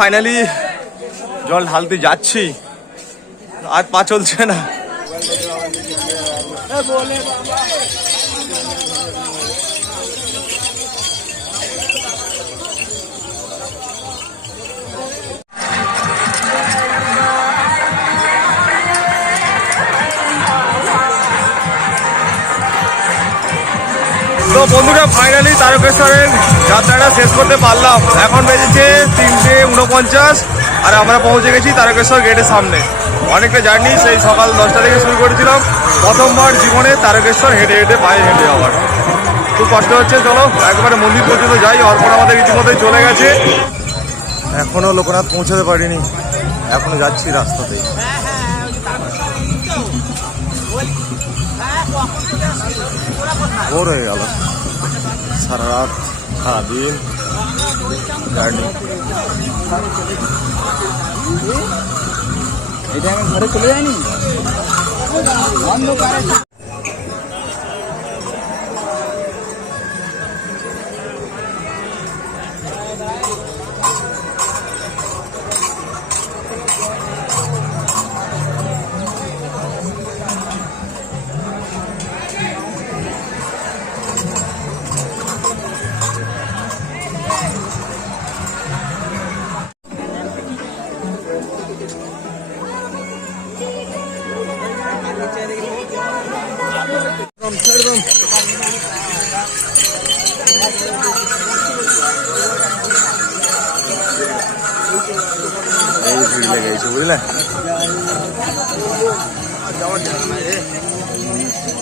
Finally জল ঢালতে যাচ্ছি, আর পা চলছে না। তো বন্ধুরা ফাইনালি তারকেশ্বরের যাত্রাটা শেষ করতে পারলাম। এখন বেজেছে 3:49 আর আমরা পৌঁছে গেছি তারকেশ্বর গেটের সামনে। অনেকটা জার্নি, সেই সকাল 10টা থেকে শুরু করেছিলাম। প্রথমবার জীবনে তারকেশ্বর হেঁটে হেঁটে পায়ে হেঁটে যাওয়ার খুব কষ্ট হচ্ছে। চলো একবারে মন্দির পর্যন্ত যাই। অর্পণ আমাদের ইতিমধ্যেই চলে গেছে, এখনো লোকনাথ পৌঁছাতে পারিনি, এখনো যাচ্ছি রাস্তাতেই। ভোর হয়ে গেল, সারা রাত সারাদিন জার্নি। এটা আমি ঘরে চলে যায়নি। বুঝলে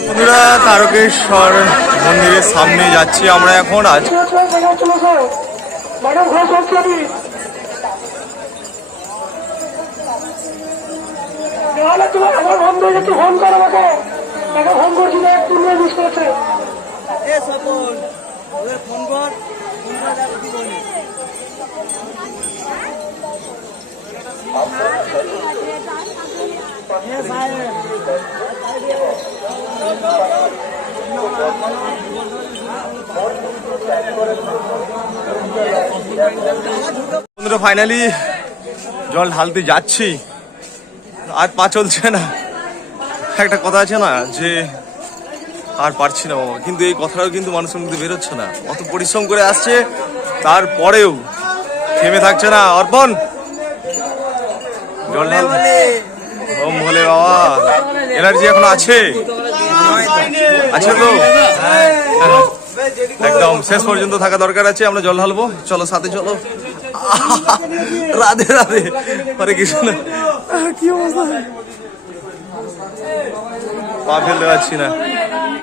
বন্ধুরা, তারকেশ্বর মন্দিরের সামনে যাচ্ছি আমরা এখন। আজ আমার বন্ধু একটু ফোন কর আমাকে, তাকে ফোন করছি না, একটু মিস করেছে। ফোন কর, বন্ধুরা ফাইনালি জল ঢালতে যাচ্ছি, আর পা চলছে না। একটা কথা আছে না যে আর পারছি না বাবা, কিন্তু এই কথাটাও কিন্তু মানুষের মধ্যে বেরোচ্ছে না। অত পরিশ্রম করে আসছে, তারপরেও থেমে থাকছে না। অর্পণ জল ঢাল, ওম ভোলে বাবা। এনার্জি এখন আছে, আছে তো একদম শেষ পর্যন্ত থাকা দরকার আছে। আমরা জল ঢালবো, চলো সাথে চলো। রাধে রাধে, হরে কৃষ্ণ। কি অবস্থা, পা ফেলতে পারছি না।